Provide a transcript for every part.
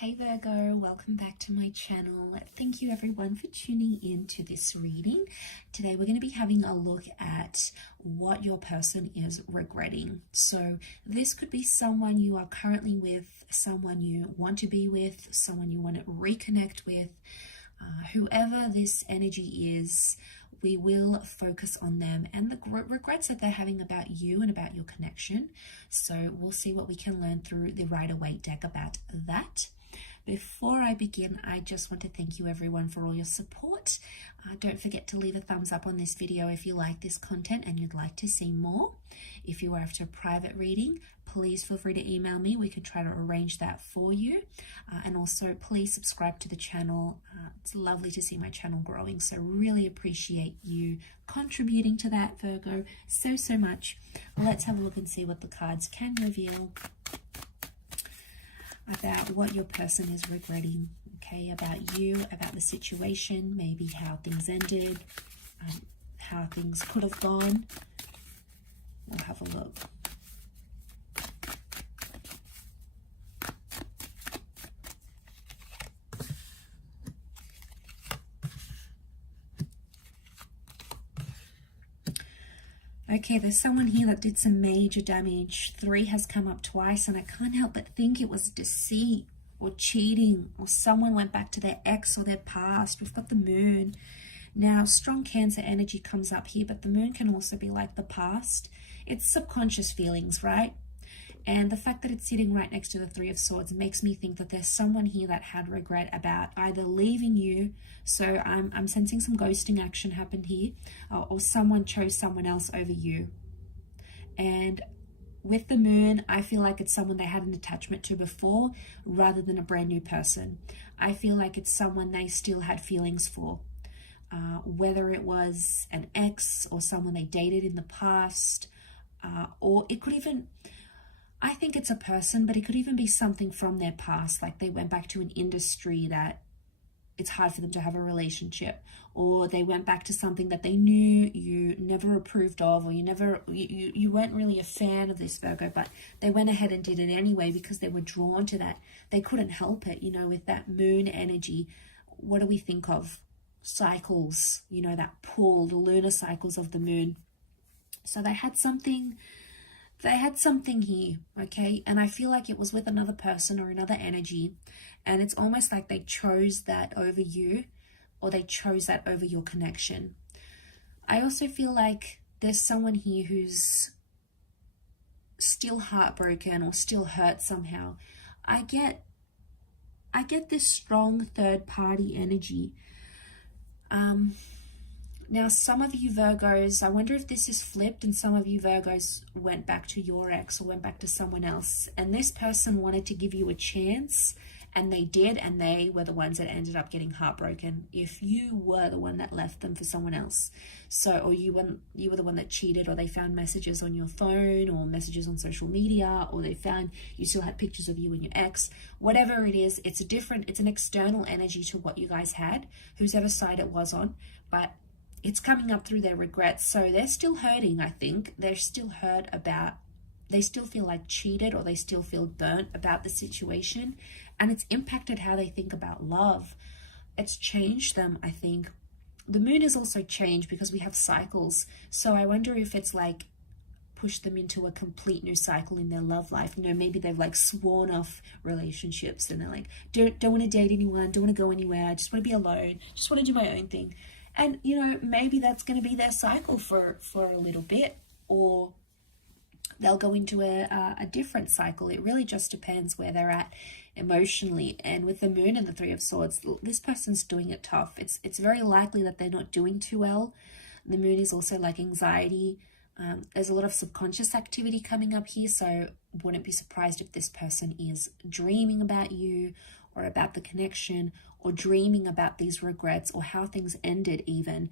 Hey Virgo, welcome back to my channel. Thank you everyone for tuning in to this reading. Today we're going to be having a look at what your person is regretting. So this could be someone you are currently with, someone you want to be with, someone you want to reconnect with. Whoever this energy is, we will focus on them and the regrets that they're having about you and about your connection. So we'll see what we can learn through the Rider-Waite deck about that. Before I begin, I just want to thank you everyone for all your support. Don't forget to leave a thumbs up on this video if you like this content and you'd like to see more. If you are after a private reading, please feel free to email me. We can try to arrange that for you. And also please subscribe to the channel. It's lovely to see my channel growing, so really appreciate you contributing to that, Virgo, so much. Let's have a look and see what the cards can reveal about what your person is regretting, okay, about you, about the situation, maybe how things ended, how things could have gone. We'll have a look. Okay, there's someone here that did some major damage. 3 has come up twice, and I can't help but think it was deceit or cheating, or someone went back to their ex or their past. We've got the moon. Now, strong Cancer energy comes up here, but the moon can also be like the past. It's subconscious feelings, right? And the fact that it's sitting right next to the 3 of Swords makes me think that there's someone here that had regret about either leaving you, so I'm sensing some ghosting action happened here, or someone chose someone else over you. And with the moon, I feel like it's someone they had an attachment to before rather than a brand new person. I feel like it's someone they still had feelings for, whether it was an ex or someone they dated in the past, or it could even... I think it's a person, but it could even be something from their past, like they went back to an industry that it's hard for them to have a relationship, or they went back to something that they knew you never approved of, or you weren't really a fan of this, Virgo, but they went ahead and did it anyway because they were drawn to that. They couldn't help it, you know, with that moon energy. What do we think of? Cycles, you know, that pull, the lunar cycles of the moon. So they had something here, okay? And I feel like it was with another person or another energy, and it's almost like they chose that over you, or they chose that over your connection. I also feel like there's someone here who's still heartbroken or still hurt somehow. I get this strong third party energy. Now, some of you Virgos, I wonder if this is flipped and some of you Virgos went back to your ex or went back to someone else, and this person wanted to give you a chance, and they did, and they were the ones that ended up getting heartbroken if you were the one that left them for someone else. So, or you were the one that cheated, or they found messages on your phone or messages on social media, or they found you still had pictures of you and your ex. Whatever it is, it's an external energy to what you guys had, whose other side it was on, but it's coming up through their regrets. So they're still hurting, I think. They're still hurt about, they still feel like cheated, or they still feel burnt about the situation. And it's impacted how they think about love. It's changed them, I think. The moon has also changed because we have cycles. So I wonder if it's like pushed them into a complete new cycle in their love life. You know, maybe they've like sworn off relationships and they're like, don't want to date anyone, don't want to go anywhere, I just want to be alone, just want to do my own thing. And, you know, maybe that's going to be their cycle for a little bit, or they'll go into a different cycle. It really just depends where they're at emotionally. And with the moon and the 3 of Swords, this person's doing it tough. It's very likely that they're not doing too well. The moon is also like anxiety. There's a lot of subconscious activity coming up here, so wouldn't be surprised if this person is dreaming about you, or about the connection, or dreaming about these regrets, or how things ended even.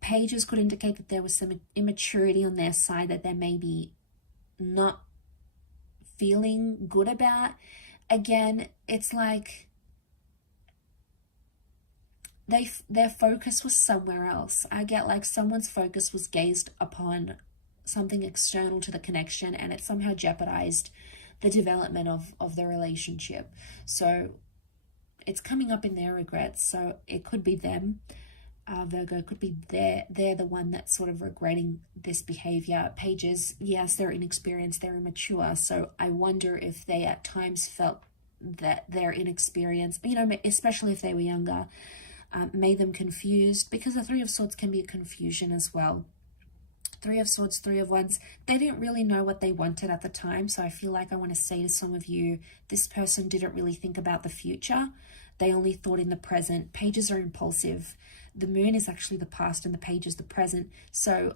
Pages could indicate that there was some immaturity on their side that they may be not feeling good about. Again, it's like their focus was somewhere else. I get like someone's focus was gazed upon something external to the connection, and it somehow jeopardized the development of the relationship. So it's coming up in their regrets. So it could be them. Virgo, could be they're the one that's sort of regretting this behavior. Pages, yes, they're inexperienced, they're immature. So I wonder if they at times felt that their inexperience, you know, especially if they were younger, made them confused, because the Three of Swords can be a confusion as well. Three of Swords, Three of Wands, they didn't really know what they wanted at the time. So I feel like I want to say to some of you, this person didn't really think about the future. They only thought in the present. Pages are impulsive. The moon is actually the past and the page is the present. So,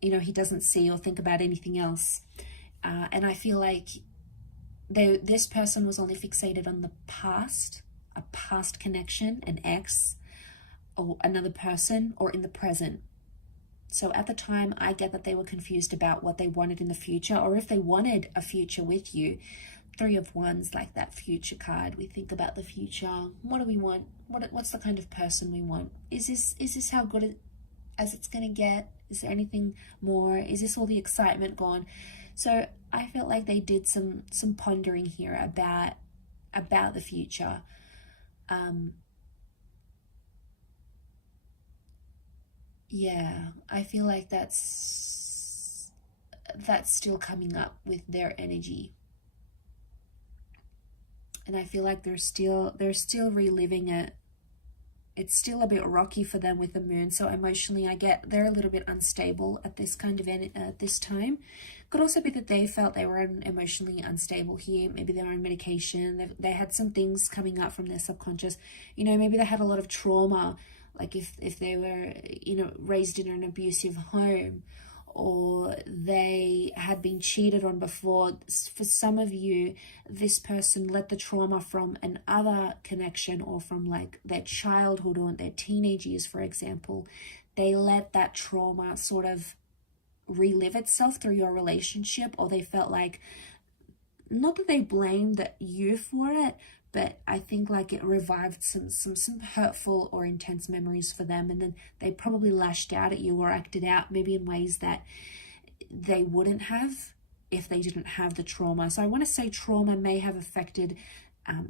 you know, he doesn't see or think about anything else. And I feel like this person was only fixated on the past, a past connection, an ex, or another person, or in the present. So at the time, I get that they were confused about what they wanted in the future, or if they wanted a future with you. Three of Wands, like that future card. We think about the future. What do we want? What's the kind of person we want? Is this how good as it's going to get? Is there anything more? Is this all the excitement gone? So I felt like they did some pondering here about the future. Yeah, I feel like that's still coming up with their energy. And I feel like they're still reliving it. It's still a bit rocky for them with the moon. So emotionally, I get they're a little bit unstable at this kind of this time. Could also be that they felt they were emotionally unstable here. Maybe they were on medication. They had some things coming up from their subconscious. You know, maybe they had a lot of trauma. Like if they were, you know, raised in an abusive home, or they had been cheated on before. For some of you, this person let the trauma from another connection, or from like their childhood or their teenage years, for example. They let that trauma sort of relive itself through your relationship, or they felt like, not that they blamed you for it, but I think like it revived some hurtful or intense memories for them, and then they probably lashed out at you or acted out maybe in ways that they wouldn't have if they didn't have the trauma. So I want to say trauma may have affected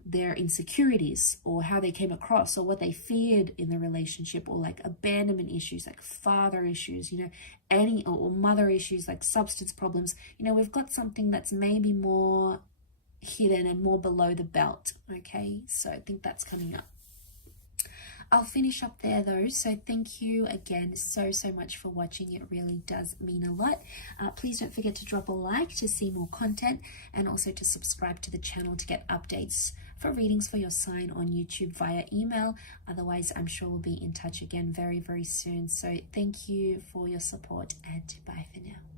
their insecurities, or how they came across, or what they feared in the relationship, or like abandonment issues, like father issues, you know, or mother issues, like substance problems. You know, we've got something that's maybe more hidden and more below the belt. Okay, so I think that's coming up. I'll finish up there though. So thank you again so much for watching. It really does mean a lot. Please don't forget to drop a like to see more content, and also to subscribe to the channel to get updates for readings for your sign on YouTube via email. Otherwise, I'm sure we'll be in touch again very soon. So thank you for your support, and bye for now.